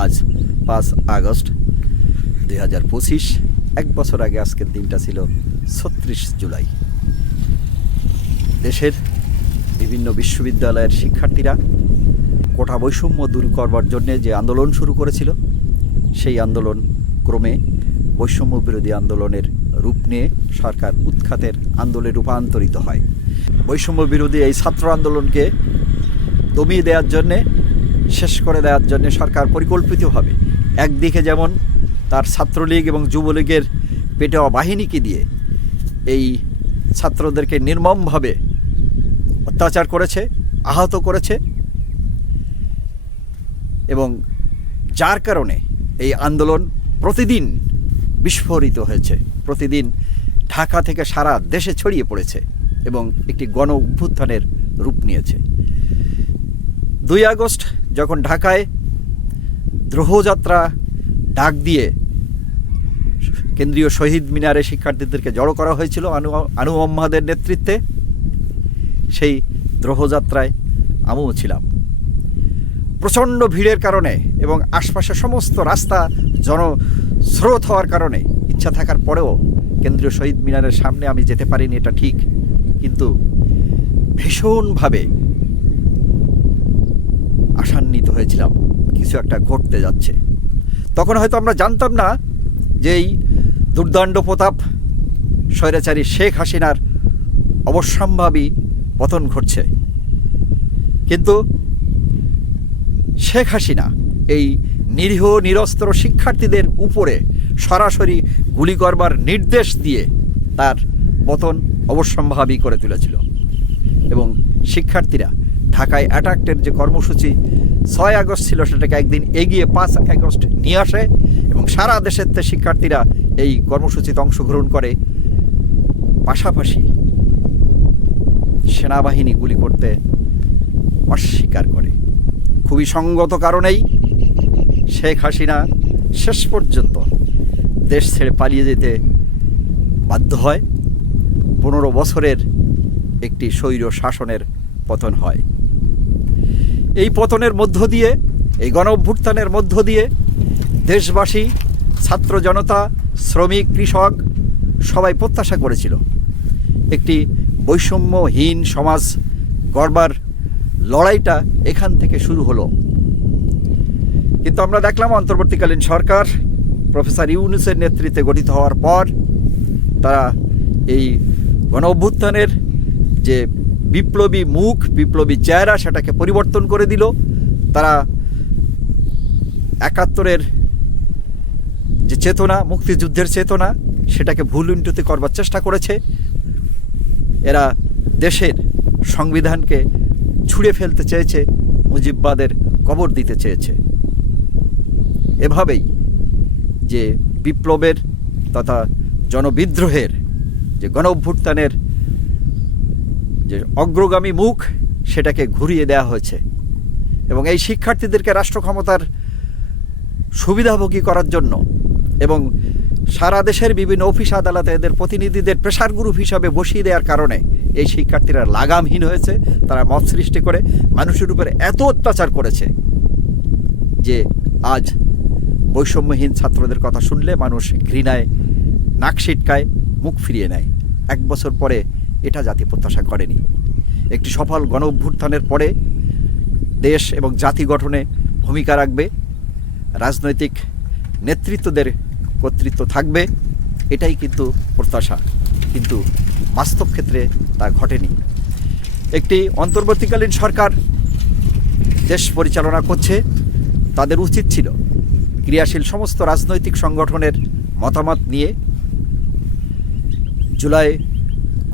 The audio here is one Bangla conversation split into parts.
আজ পাঁচ আগস্ট দুই হাজার পঁচিশ। এক বছর আগে আজকের দিনটা ছিল ছত্রিশ জুলাই। দেশের বিভিন্ন বিশ্ববিদ্যালয়ের শিক্ষার্থীরা কোটা বৈষম্য দূর করবার জন্যে যে আন্দোলন শুরু করেছিল, সেই আন্দোলন ক্রমে বৈষম্য বিরোধী আন্দোলনের রূপ নিয়ে সরকার উৎখাতের আন্দোলনে রূপান্তরিত হয়। বৈষম্য বিরোধী এই ছাত্র আন্দোলনকে দমিয়ে দেওয়ার জন্যে শেষ করে দেওয়ার জন্যে সরকার পরিকল্পিতভাবে একদিকে যেমন তার ছাত্রলীগ এবং যুবলীগের পেটোয়া বাহিনীকে দিয়ে এই ছাত্রদেরকে নির্মমভাবে অত্যাচার করেছে, আহত করেছে এবং যার কারণে এই আন্দোলন প্রতিদিন বিস্ফোরিত হয়েছে। প্রতিদিন ঢাকা থেকে সারা দেশে ছড়িয়ে পড়েছে এবং একটি গণ অভ্যুত্থানের রূপ নিয়েছে। দুই আগস্ট যখন ঢাকায় দ্রোহযাত্রা ডাক দিয়ে কেন্দ্রীয় শহীদ মিনারে শিক্ষার্থীদেরকে জড়ো করা হয়েছিল আনু আনু মোহাম্মদের নেতৃত্বে, সেই দ্রোহযাত্রায় আমিও ছিলাম। প্রচণ্ড ভিড়ের কারণে এবং আশপাশের সমস্ত রাস্তা জনস্রোত হওয়ার কারণে ইচ্ছা থাকার পরেও কেন্দ্রীয় শহীদ মিনারের সামনে আমি যেতে পারিনি, এটা ঠিক। কিন্তু ভীষণভাবে আশান্বিত হয়েছিলাম, কিছু একটা ঘটতে যাচ্ছে। তখন হয়তো আমরা জানতাম না যে এই দুর্দণ্ড প্রতাপ, স্বৈরাচারী শেখ হাসিনার অবশ্যম্ভাবী পতন ঘটছে। কিন্তু শেখ হাসিনা এই নিরীহ, নিরস্ত্র শিক্ষার্থীদের উপরে সরাসরি গুলি করবার নির্দেশ দিয়ে তার পতন অবশ্যম্ভাবী করে তুলেছিল। এবং শিক্ষার্থীরা ঢাকায় অ্যাটাক্টের যে কর্মসূচি, ছয় আগস্ট ছিল সেটাকে একদিন এগিয়ে পাঁচ আগস্ট নিয়ে আসে এবং সারা দেশের শিক্ষার্থীরা এই কর্মসূচিতে অংশগ্রহণ করে। পাশাপাশি সেনাবাহিনী গুলি করতে অস্বীকার করে। খুবই সঙ্গত কারণেই শেখ হাসিনা শেষ পর্যন্ত দেশ ছেড়ে পালিয়ে যেতে বাধ্য হয়। পনেরো বছরের একটি স্বৈর শাসনের পতন হয়। এই পতনের মধ্য দিয়ে, এই গণ অভ্যুত্থানের মধ্য দিয়ে দেশবাসী, ছাত্র জনতা, শ্রমিক, কৃষক সবাই প্রত্যাশা করেছিল একটি বৈষম্যহীন সমাজ গড়বার লড়াইটা এখান থেকে শুরু হলো। কিন্তু আমরা দেখলাম অন্তর্বর্তীকালীন সরকার, প্রফেসর ইউনুসের নেতৃত্বে গঠিত হওয়ার পর, তারা এই গণ অভ্যুত্থানের যে বিপ্লবী মুখ, বিপ্লবী চেহারা সেটাকে পরিবর্তন করে দিল। তারা একাত্তরের যে চেতনা, মুক্তিযুদ্ধের চেতনা, সেটাকে ভুল ইন্টুতে করবার চেষ্টা করেছে। এরা দেশের সংবিধানকে ছুঁড়ে ফেলতে চেয়েছে, মুজিববাদের কবর দিতে চেয়েছে। এভাবেই যে বিপ্লবের তথা জনবিদ্রোহের, যে গণ অভ্যুত্থানের যে অগ্রগামী মুখ সেটাকে ঘুরিয়ে দেওয়া হয়েছে এবং এই শিক্ষার্থীদেরকে রাষ্ট্র ক্ষমতার সুবিধাভোগী করার জন্য এবং সারা দেশের বিভিন্ন অফিস আদালতে এদের প্রতিনিধিদের প্রেশার গ্রুপ হিসাবে বসিয়ে দেওয়ার কারণে এই শিক্ষার্থীরা লাগামহীন হয়েছে, তারা মত সৃষ্টি করে, মানুষের উপরে এত অত্যাচার করেছে যে আজ বৈষম্যহীন ছাত্রদের কথা শুনলে মানুষ ঘৃণায়, নাক সিটকায় মুখ ফিরিয়ে নেয়। এক বছর পরে এটা জাতি প্রত্যাশা করেনি। একটি সফল গণ অভ্যুত্থানের পরে দেশ এবং জাতি গঠনে ভূমিকা রাখবে, রাজনৈতিক নেতৃত্বদের কর্তৃত্ব থাকবে, এটাই কিন্তু প্রত্যাশা। কিন্তু বাস্তব ক্ষেত্রে তা ঘটেনি। একটি অন্তর্বর্তীকালীন সরকার দেশ পরিচালনা করছে, তাদের উচিত ছিল ক্রিয়াশীল সমস্ত রাজনৈতিক সংগঠনের মতামত নিয়ে জুলাই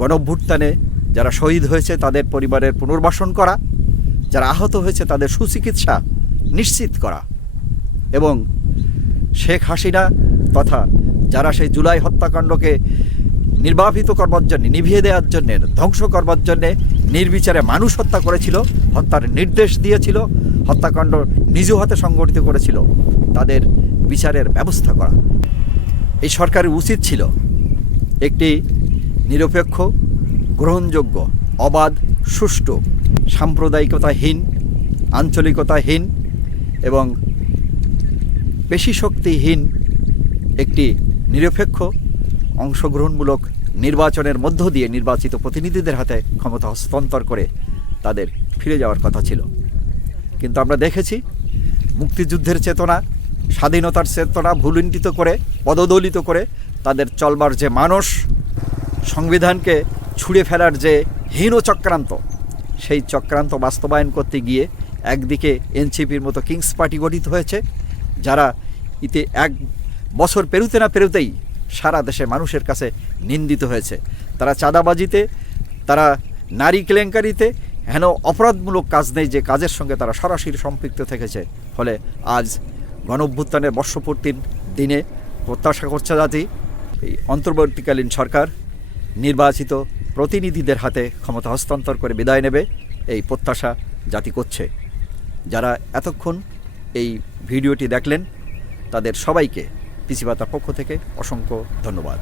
গণভ্যুত্থানে যারা শহীদ হয়েছে তাদের পরিবারের পুনর্বাসন করা, যারা আহত হয়েছে তাদের সুচিকিৎসা নিশ্চিত করা এবং শেখ হাসিনা তথা যারা সেই জুলাই হত্যাকাণ্ডকে নির্বাপিত করবার জন্য, নিভিয়ে দেওয়ার জন্যে, ধ্বংস করবার জন্যে নির্বিচারে মানুষ হত্যা করেছিল, হত্যার নির্দেশ দিয়েছিল, হত্যাকাণ্ড নিজ হাতে সংগঠিত করেছিল, তাদের বিচারের ব্যবস্থা করা। এই সরকারের উচিত ছিল একটি নিরপেক্ষ, গ্রহণযোগ্য, অবাধ, সুষ্ঠু, সাম্প্রদায়িকতাহীন, আঞ্চলিকতাহীন এবং পেশি শক্তিহীন একটি নিরপেক্ষ, অংশগ্রহণমূলক নির্বাচনের মধ্য দিয়ে নির্বাচিত প্রতিনিধিদের হাতে ক্ষমতা হস্তান্তর করে তাদের ফিরে যাওয়ার কথা ছিল। কিন্তু আমরা দেখেছি, মুক্তিযুদ্ধের চেতনা, স্বাধীনতার চেতনা ভুলুণ্ঠিত করে, পদদলিত করে তাদের চলবার যে মানস সংবিধানকে ছুঁড়ে ফেলার যে হীন চক্রান্ত, সেই চক্রান্ত বাস্তবায়ন করতে গিয়ে একদিকে এনসিপির মতো কিংস পার্টি গঠিত হয়েছে, যারা ইতে এক বছর পেরুতে না পেরুতেই সারা দেশে মানুষের কাছে নিন্দিত হয়েছে। তারা চাঁদাবাজিতে, তারা নারী কেলেঙ্কারিতে হেন অপরাধমূলক কাজ নেই যে কাজের সঙ্গে তারা সরাসরি সম্পৃক্ত থেকেছে। ফলে আজ গণ অভ্যুত্থানের বর্ষপূর্তির দিনে প্রত্যাশা করছে জাতি, এই অন্তর্বর্তীকালীন সরকার নির্বাচিত প্রতিনিধিদের হাতে ক্ষমতা হস্তান্তর করে বিদায় নেবে এই প্রত্যাশা জাতি করছে। যারা এতক্ষণ এই ভিডিওটি দেখলেন, তাদের সবাইকে পিসিবাতার পক্ষ থেকে অসংখ্য ধন্যবাদ।